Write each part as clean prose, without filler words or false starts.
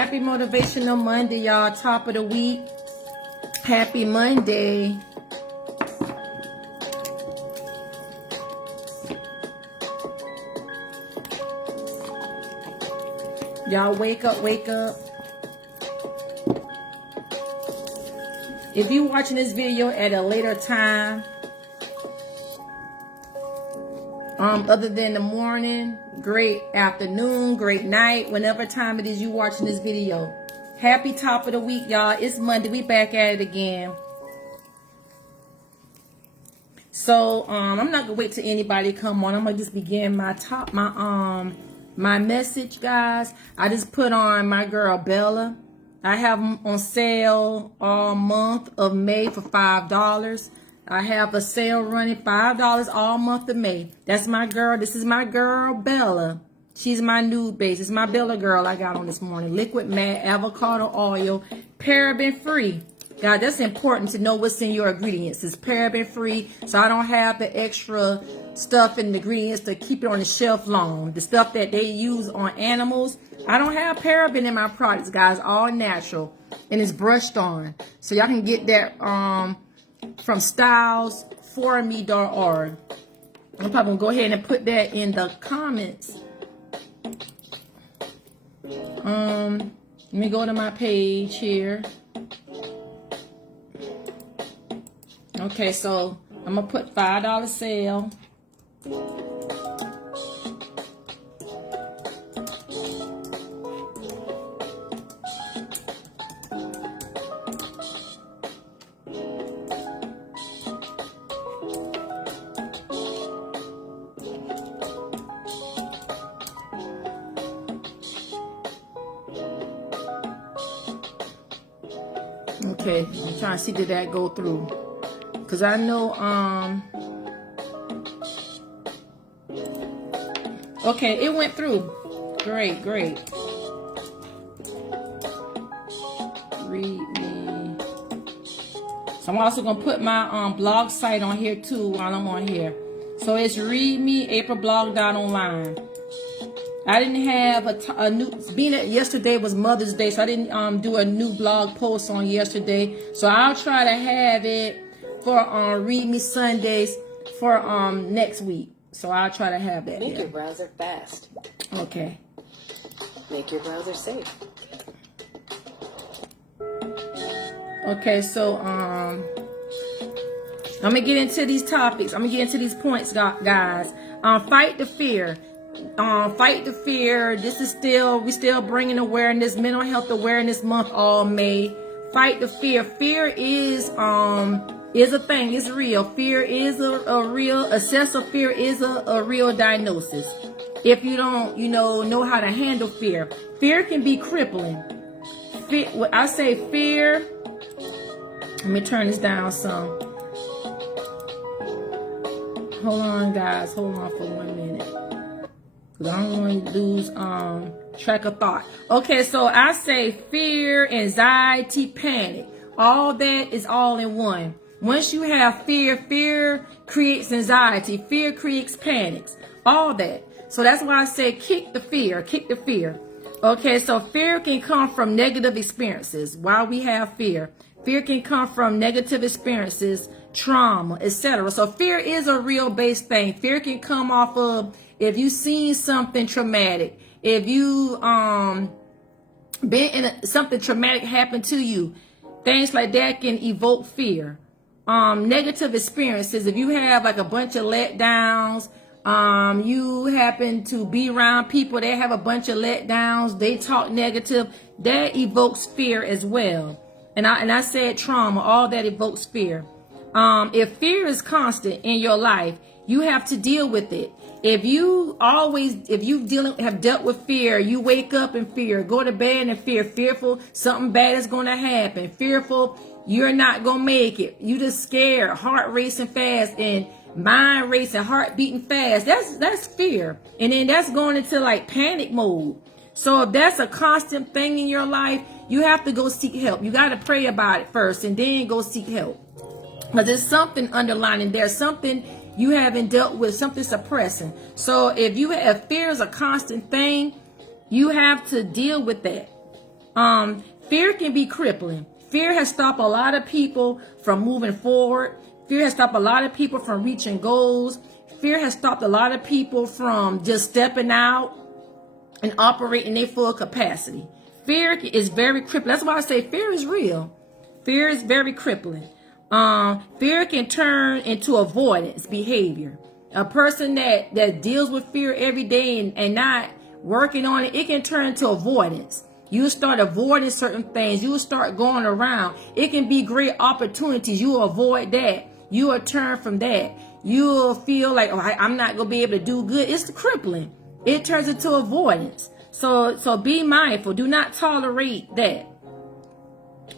Happy Motivational Monday, y'all. Top of the week. Happy Monday. Y'all wake up, wake up. If you're watching this video at a later time, other than the morning, great afternoon, great night, whenever time it is you watching this video. Happy top of the week, y'all. It's Monday. We back at it again. So I'm not gonna wait till anybody come on. I'm gonna just begin my message, guys. I just put on my girl Bella. I have them on sale all month of May for $5. I have a sale running $5 all month of May. That's my girl. This is my girl Bella. She's my nude base. It's my Bella girl I got on this morning. Liquid matte avocado oil, paraben free. God, that's important to know what's in your ingredients. It's paraben free, so I don't have the extra stuff in the ingredients to keep it on the shelf long. The stuff that they use on animals, I don't have paraben in my products, guys. All natural, and it's brushed on. So y'all can get that from stylesforme.org. I'm probably gonna go ahead and put that in the comments. Let me go to my page here. Okay, so I'm gonna put $5 sale. Okay, I'm trying to see did that go through. Cause I know okay, it went through. Great. Read me. So I'm also gonna put my blog site on here too while I'm on here. So it's read me aprilblog.online. I didn't have a new, being that yesterday was Mother's Day, so I didn't do a new blog post on yesterday. So I'll try to have it for Read Me Sundays for next week. So I'll try to have that. Make your browser fast. Okay. Make your browser safe. Okay, so I'm gonna get into these topics. I'm gonna get into these points, guys. Fight the fear. Fight the fear. This is we still bringing awareness, mental health awareness month all May. Fight the fear. Fear is a thing. It's real. Fear is a real, excessive fear is a real diagnosis. If you don't, know how to handle fear. Fear can be crippling. I say fear. Let me turn this down some. Hold on, guys. Hold on for 1 minute. Because I don't want to lose track of thought. Okay, so I say fear, anxiety, panic. All that is all in one. Once you have fear, fear creates anxiety. Fear creates panics. All that. So that's why I say kick the fear. Kick the fear. Okay, so fear can come from negative experiences. Why we have fear? Fear can come from negative experiences, trauma, etc. So fear is a real base thing. Fear can come off of if you've seen something traumatic. If you been in something traumatic happened to you. Things like that can evoke fear. Negative experiences, if you have like a bunch of letdowns, you happen to be around people that have a bunch of letdowns, they talk negative, that evokes fear as well. And I said trauma, all that evokes fear. If fear is constant in your life, you have to deal with it. If you have dealt with fear, you wake up in fear, go to bed in fear, fearful something bad is going to happen, fearful you're not going to make it. You just scared, heart racing fast and mind racing, heart beating fast. That's fear. And then that's going into like panic mode. So if that's a constant thing in your life, you have to go seek help. You got to pray about it first and then go seek help. Because there's something underlying. There's something you haven't dealt with, something suppressing. So if fear is a constant thing, you have to deal with that. Fear can be crippling. Fear has stopped a lot of people from moving forward. Fear has stopped a lot of people from reaching goals. Fear has stopped a lot of people from just stepping out and operating their full capacity. Fear is very crippling. That's why I say fear is real. Fear is very crippling. Fear can turn into avoidance behavior. A person that deals with fear every day and not working on it, it can turn into avoidance. You start avoiding certain things. You will start going around. It can be great opportunities. You will avoid that. You will turn from that. You will feel like, oh, I'm not going to be able to do good. It's crippling. It turns into avoidance. So be mindful. Do not tolerate that.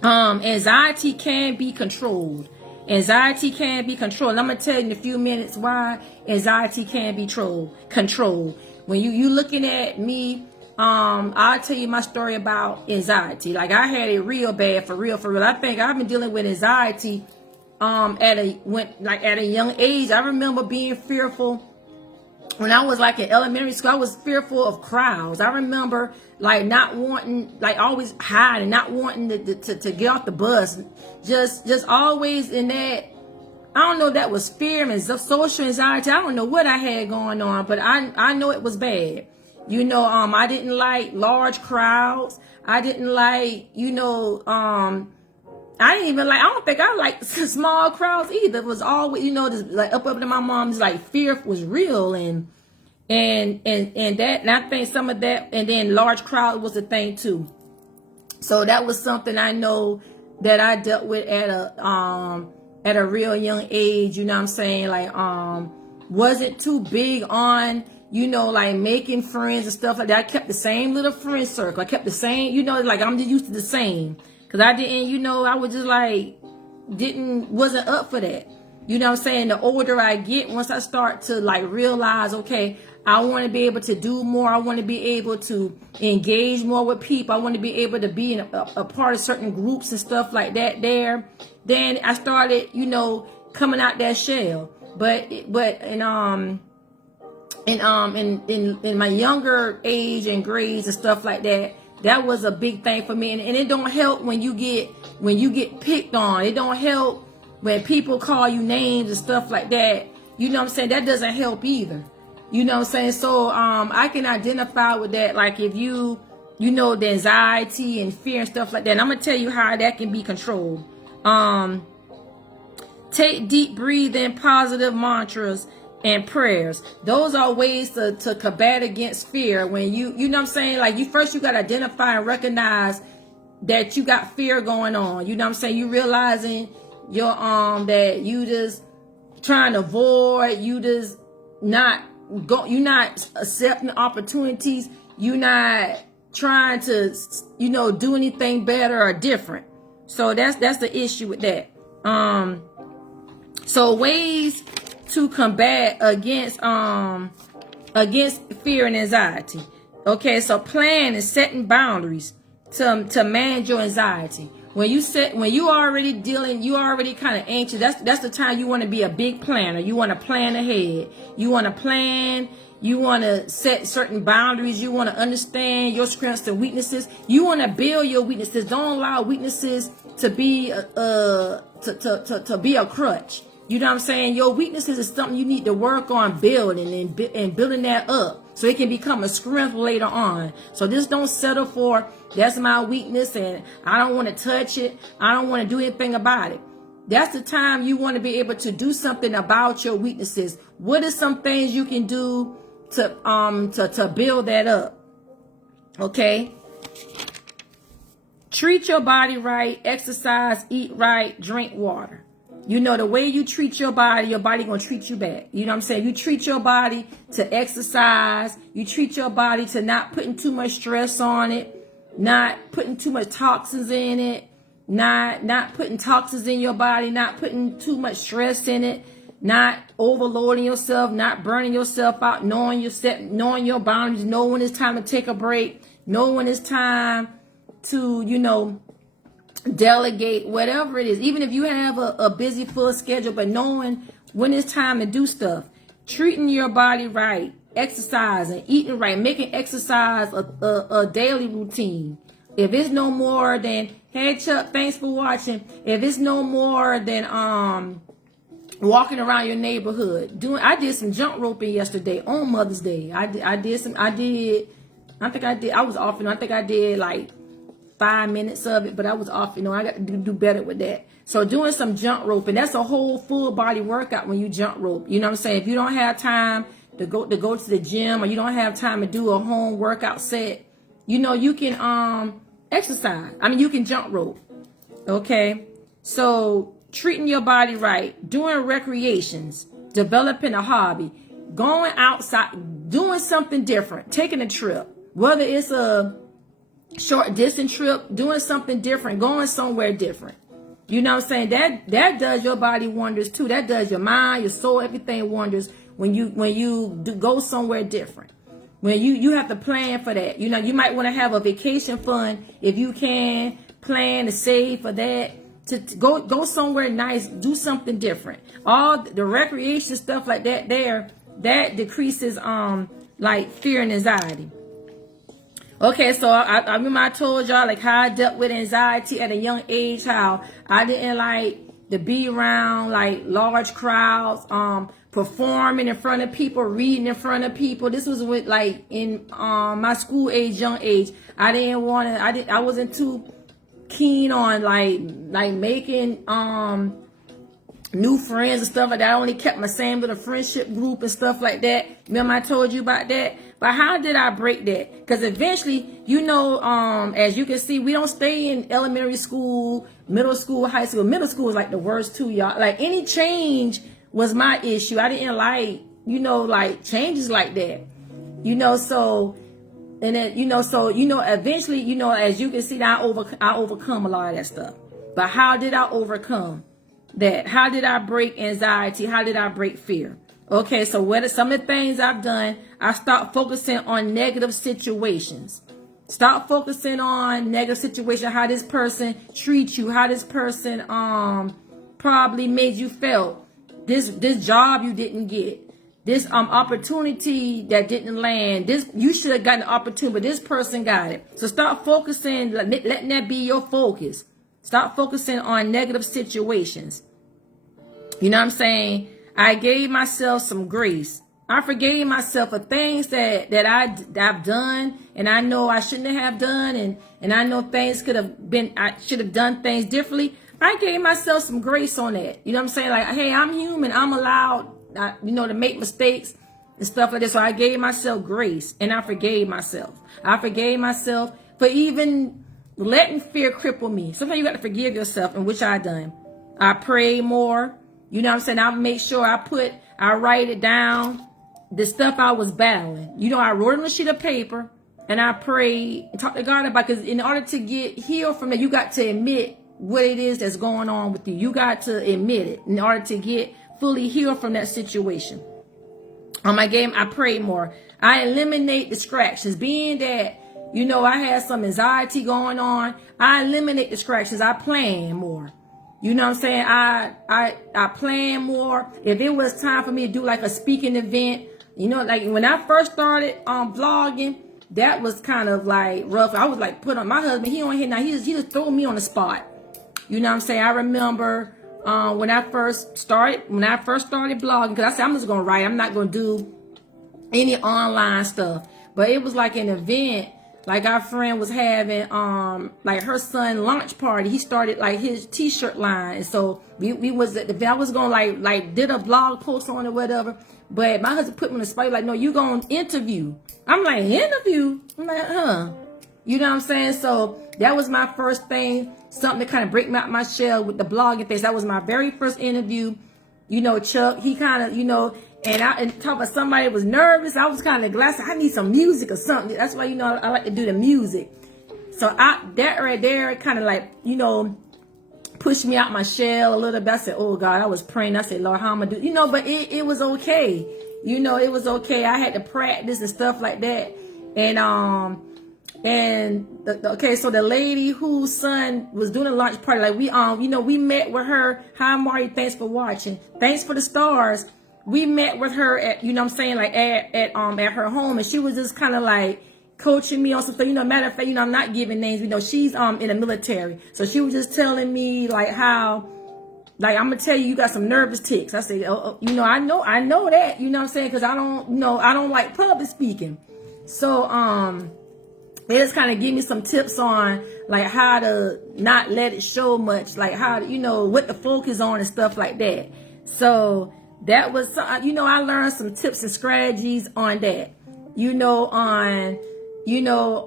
Anxiety can be controlled. Anxiety can be controlled. I'm going to tell you in a few minutes why anxiety can be controlled. When you looking at me, I'll tell you my story about anxiety. Like I had it real bad, for real. I think I've been dealing with anxiety at a young age. I remember being fearful when I was like in elementary school. I was fearful of crowds. I remember like not wanting, like always hiding, not wanting to get off the bus. Just always in that. I don't know if that was fear and social anxiety. I don't know what I had going on, but I know it was bad. I didn't like large crowds. I didn't like, I don't think I liked small crowds either. It was always, just like up to my mom's like fear was real and that, and I think some of that, and then large crowd was a thing too. So that was something I know that I dealt with at a real young age, you know what I'm saying? Like, wasn't too big on, like making friends and stuff like that. I kept the same little friend circle. I kept the same, like I'm just used to the same. Cause I didn't, I was just like, wasn't up for that. You know what I'm saying? The older I get, once I start to like realize, okay, I want to be able to do more. I want to be able to engage more with people. I want to be able to be in a part of certain groups and stuff like that there. Then I started, coming out that shell. But in my younger age and grades and stuff like that, that was a big thing for me. And it don't help when you get picked on. It don't help when people call you names and stuff like that. You know what I'm saying? That doesn't help either. You know what I'm saying? So I can identify with that. Like if the anxiety and fear and stuff like that. And I'm going to tell you how that can be controlled. Take deep breathing, positive mantras, and prayers. Those are ways to combat against fear. When you know what I'm saying? Like you got to identify and recognize that you got fear going on. You know what I'm saying? You realizing your that you just trying to avoid, you just you're not accepting opportunities. You're not trying to, do anything better or different. So that's the issue with that. So ways to combat against fear and anxiety. Okay, so plan and setting boundaries to manage your anxiety. When you already kind of anxious, that's the time you want to be a big planner. You want to plan ahead. You want to plan. You want to set certain boundaries. You want to understand your strengths and weaknesses. You want to build your weaknesses. Don't allow weaknesses to be to be a crutch. You know what I'm saying? Your weaknesses is something you need to work on building and building that up so it can become a strength later on. So just don't settle for that's my weakness and I don't want to touch it. I don't want to do anything about it. That's the time you want to be able to do something about your weaknesses. What are some things you can do to build that up? Okay. Treat your body right, exercise, eat right, drink water. The way you treat your body gonna treat you back. You know what I'm saying? You treat your body to exercise. You treat your body to not putting too much stress on it, not putting too much toxins in it, not putting toxins in your body, not putting too much stress in it, not overloading yourself, not burning yourself out, knowing your boundaries, knowing when it's time to take a break, knowing when it's time to, delegate, whatever it is. Even if you have a busy full schedule, but knowing when it's time to do stuff, treating your body right, exercising, eating right, making exercise a daily routine. If it's no more than, hey Chuck, thanks for watching. If it's no more than walking around your neighborhood, I did some jump roping yesterday on Mother's Day. I was off, I think I did like 5 minutes of it, but I was off, I got to do better with that. So doing some jump roping, that's a whole full body workout when you jump rope. You know what I'm saying? If you don't have time to go to the gym, or you don't have time to do a home workout set, you can exercise. You can jump rope. Okay? So treating your body right, doing recreations, developing a hobby, going outside, doing something different, taking a trip, whether it's a short distance trip, doing something different, going somewhere different. You know what I'm saying? That does your body wonders too. That does your mind, your soul, everything wonders when you go somewhere different. When you have to plan for that. You might want to have a vacation fund if you can plan to save for that. To go somewhere nice, do something different. All the recreation stuff like that that decreases like fear and anxiety. Okay, so I remember I told y'all like how I dealt with anxiety at a young age, how I didn't like to be around like large crowds, performing in front of people, reading in front of people. This was with like in my school age, young age. I wasn't too keen on like making new friends and stuff like that. I only kept my same little friendship group and stuff like that. Remember I told you about that? But how did I break that? Because eventually, as you can see, we don't stay in elementary school, middle school, high school. Middle school is like the worst too, y'all. Like any change was my issue. I didn't like, changes like that. So, and then, eventually, as you can see, I overcome a lot of that stuff. But how did I overcome that? How did I break anxiety? How did I break fear? Okay, so what are some of the things I've done? I stopped focusing on negative situations. Stop focusing on negative situation, how this person treats you, how this person probably made you feel. This job you didn't get. This opportunity that didn't land. This you should have gotten an opportunity, but this person got it. So stop focusing, letting that be your focus. Stop focusing on negative situations. You know what I'm saying? I gave myself some grace. I forgave myself for things that I've done and I know I shouldn't have done, and I know things I should have done things differently. I gave myself some grace on that. You know what I'm saying? Like, hey, I'm human. I'm allowed, to make mistakes and stuff like that. So I gave myself grace and I forgave myself. I forgave myself for even letting fear cripple me. Sometimes you got to forgive yourself, and which I done. I pray more. You know what I'm saying? I make sure I write it down, the stuff I was battling. I wrote it on a sheet of paper and I prayed and talked to God about it, because in order to get healed from that, you got to admit what it is that's going on with you. You got to admit it in order to get fully healed from that situation. On my game, I prayed more. I eliminate distractions. Being that, I had some anxiety going on, I eliminate distractions. I plan more. You know what I'm saying? I plan more. If it was time for me to do like a speaking event, like when I first started vlogging, that was kind of like rough. I was like put on my husband. He on here now. He just threw me on the spot. You know what I'm saying? I remember when I first started blogging, because I said I'm just gonna write. I'm not gonna do any online stuff. But it was like an event. Like our friend was having like her son launch party. He started like his t-shirt line, and so we was at the event. I was gonna like did a blog post on it, whatever. But my husband put me on the spot. Like, no, you gonna interview. I'm like, interview? I'm like, huh? You know what I'm saying? So that was my first thing, something to kind of break me out my shell with the blogging things. That was my very first interview. Chuck, he kind of, and talk about somebody was nervous. I was kind of glad. I need some music or something. That's why, I like to do the music. So that right there kind of like, pushed me out my shell a little bit. I said, oh God, I was praying. I said, Lord, how am I do? But it was okay. It was okay. I had to practice and stuff like that. So the lady whose son was doing a launch party, like we met with her. Hi, Mari, thanks for watching. Thanks for the stars. We met with her at, like at her home, and she was just kind of like coaching me on some stuff. Matter of fact, I'm not giving names. She's in the military. So she was just telling me like how, like, I'm gonna tell you, you got some nervous tics. I said, I know that, what I'm saying? Cause I don't like public speaking. So, they just kind of give me some tips on like how to not let it show much, like how to, what to focus on and stuff like that. So that was, I learned some tips and strategies on that,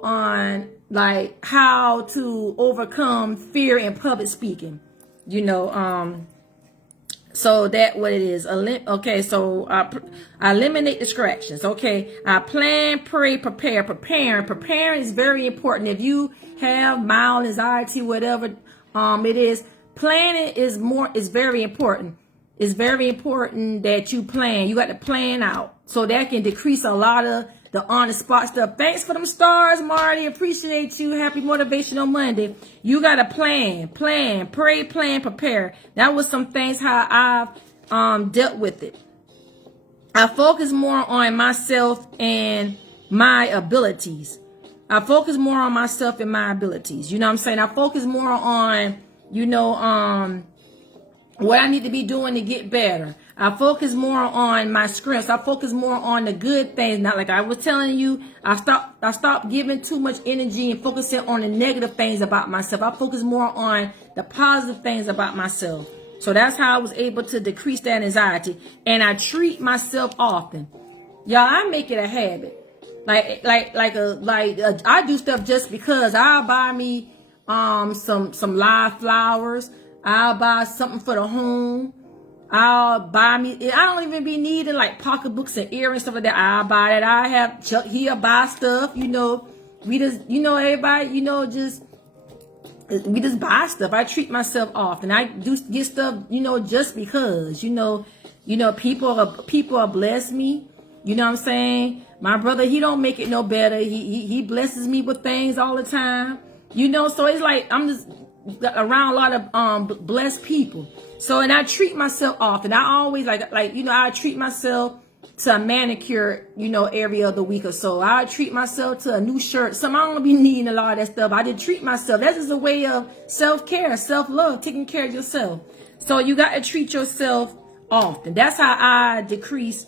on like how to overcome fear in public speaking, so that what it is. Okay, so I eliminate distractions. Okay, I plan, pray, prepare. Preparing is very important. If you have mild anxiety, whatever it is, planning is very important. It's very important that you plan. You got to plan out, so that can decrease a lot of the on the spot stuff. Thanks for them stars, Marty. Appreciate you. Happy Motivational Monday. You got to plan, pray, plan, prepare. That was some things how I've dealt with it. I focus more on myself and my abilities. I focus more on myself and my abilities. You know what I'm saying? I focus more on, what I need to be doing to get better. I focus more on my scripts. I focus more on the good things. Not like I was telling you, I stopped giving too much energy and focusing on the negative things about myself. I focus more on the positive things about myself. So that's how I was able to decrease that anxiety. And I treat myself often. Y'all, I make it a habit. I do stuff just because. I'll buy me some live flowers. I'll buy something for the home. I'll buy me. I don't even be needing like pocketbooks and earrings, stuff like that. I'll buy that. I have Chuck. He'll buy stuff. We just, everybody, we just buy stuff. I treat myself often. I do get stuff, just because, people are bless me. You know what I'm saying? My brother, he don't make it no better. He blesses me with things all the time. So it's like I'm just around a lot of blessed people. So, and I treat myself often. I always I treat myself to a manicure, every other week or so. I treat myself to a new shirt. I don't be needing a lot of that stuff. I did treat myself. That's just a way of self-care, self-love, taking care of yourself. So you got to treat yourself often. That's how I decrease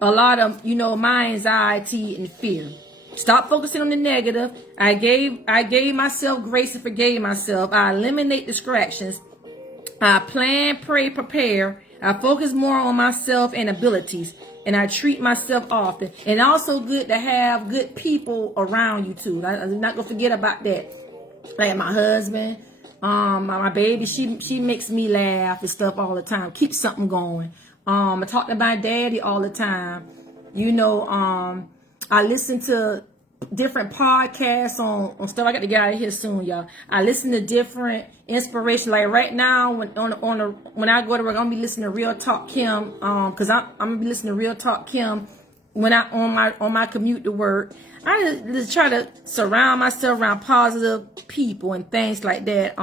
a lot of, my anxiety and fear. Stop focusing on the negative. I gave myself grace and forgave myself. I eliminate distractions. I plan, pray, prepare. I focus more on myself and abilities. And I treat myself often. And also good to have good people around you too. I'm not going to forget about that. Like my husband, my baby, she makes me laugh and stuff all the time. Keep something going. I talk to my daddy all the time. I listen to different podcasts on stuff. I got to get out of here soon, y'all. I listen to different inspiration. Like right now, when I go to work, I'm gonna be listening to Real Talk Kim. Cause I'm gonna be listening to Real Talk Kim when I on my commute to work. I just try to surround myself around positive people and things like that.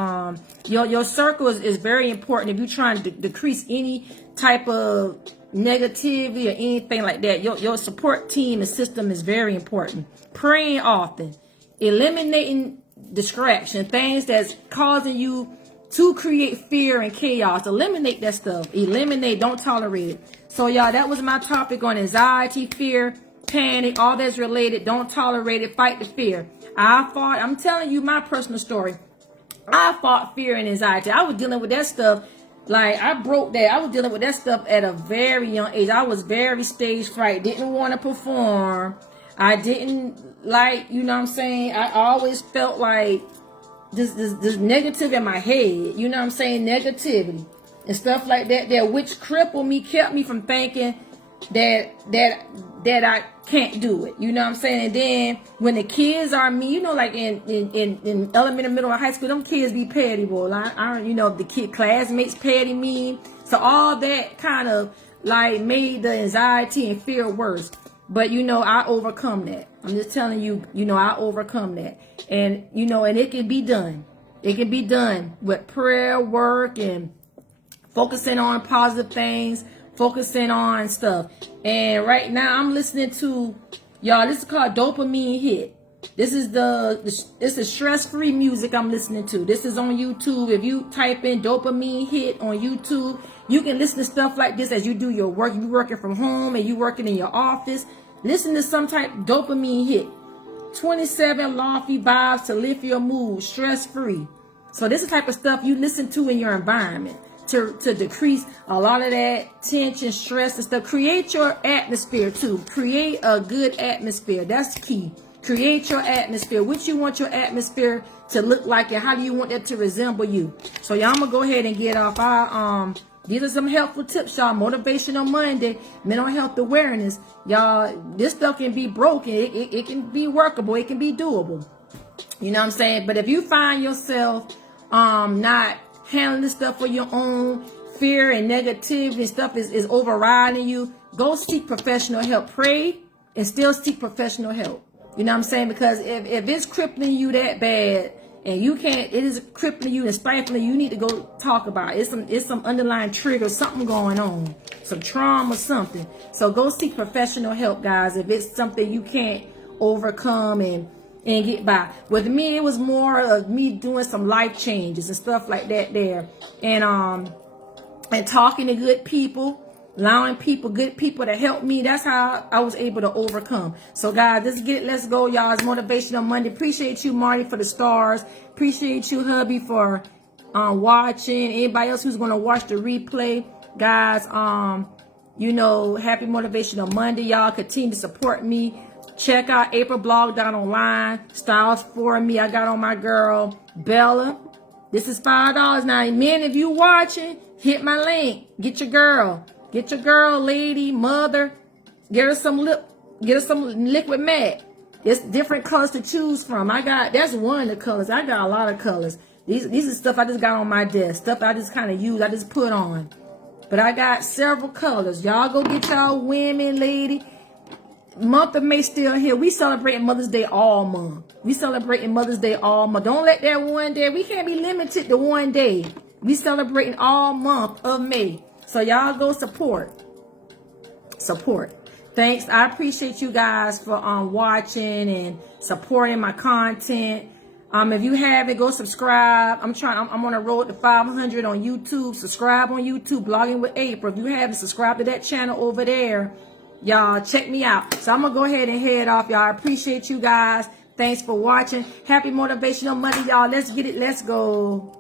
Your circle is very important if you're trying to decrease any type of negativity or anything like that. Your support team and system is very important. Praying often, eliminating distraction, things that's causing you to create fear and chaos. Eliminate that stuff. Eliminate, don't tolerate it. So y'all, that was my topic on anxiety, fear, panic, all that's related. Don't tolerate it. Fight the fear. I'm telling you my personal story. I fought fear and anxiety. I was dealing with that stuff. Like, I broke that. I was dealing with that stuff at a very young age. I was very stage fright. Didn't want to perform. I didn't like, what I'm saying? I always felt like this negative in my head. You know what I'm saying? Negativity and stuff like that which crippled me, kept me from thinking that I can't do it. You know what I'm saying? And then when the kids are mean, like in elementary, middle, and high school, them kids be petty, boy. The kid classmates petty mean. So all that kind of like made the anxiety and fear worse. But I overcome that. I'm just telling you, I overcome that. And and it can be done. It can be done with prayer, work, and focusing on positive things, focusing on stuff. And right now I'm listening to, y'all, this is called Dopamine Hit. This is stress-free music I'm listening to. This is on YouTube. If you type in dopamine hit on YouTube, you can listen to stuff like this as you do your work. You're working from home and you working in your office. Listen to some type dopamine hit. 27 lofty vibes to lift your mood, stress-free. So this is the type of stuff you listen to in your environment to decrease a lot of that tension, stress, and stuff. Create your atmosphere too. Create a good atmosphere. That's key. Create your atmosphere. What you want your atmosphere to look like, and how do you want that to resemble you? So y'all, I'm gonna go ahead and get off our these are some helpful tips, y'all. Motivational Monday, mental health awareness. Y'all, this stuff can be broken. It can be workable. It can be doable. You know what I'm saying? But if you find yourself not handling this stuff for your own, fear and negativity and stuff is overriding you, go seek professional help. Pray and still seek professional help. You know what I'm saying? Because if it's crippling you that bad, and you can't, it is crippling you and stifling you, need to go talk about it. It's some underlying trigger, something going on, some trauma, something. So go seek professional help, guys, if it's something you can't overcome and get by. With me, it was more of me doing some life changes and stuff like that there, and talking to good people, allowing good people to help me. That's how I was able to overcome. So guys, let's go, y'all. It's Motivational Monday. Appreciate you, Marty, for the stars. Appreciate you, hubby, for watching. Anybody else who's going to watch the replay, guys, you know, happy Motivational Monday, y'all. Continue to support me. Check out April blog down online. Styles for me. I got on my girl Bella. This is $5 now. Men, if you watching, hit my link. Get your girl. Get your girl, lady, mother. Get her some liquid matte. It's different colors to choose from. That's one of the colors. I got a lot of colors. These are stuff I just got on my desk. Stuff I just kind of use. I just put on. But I got several colors. Y'all go get y'all women, lady. Month of May still here. We celebrating Mother's Day all month. We celebrating Mother's Day all month. Don't let that one day. We can't be limited to one day. We celebrating all month of May. So y'all go support. Thanks. I appreciate you guys for watching and supporting my content. If you haven't, go subscribe. I'm on a road to 500 on YouTube. Subscribe on YouTube, Blogging with April. If you haven't, subscribe to that channel over there. Y'all check me out. So I'm gonna go ahead and head off, y'all. I appreciate you guys. Thanks for watching. Happy Motivational Monday, y'all. Let's get it. Let's go.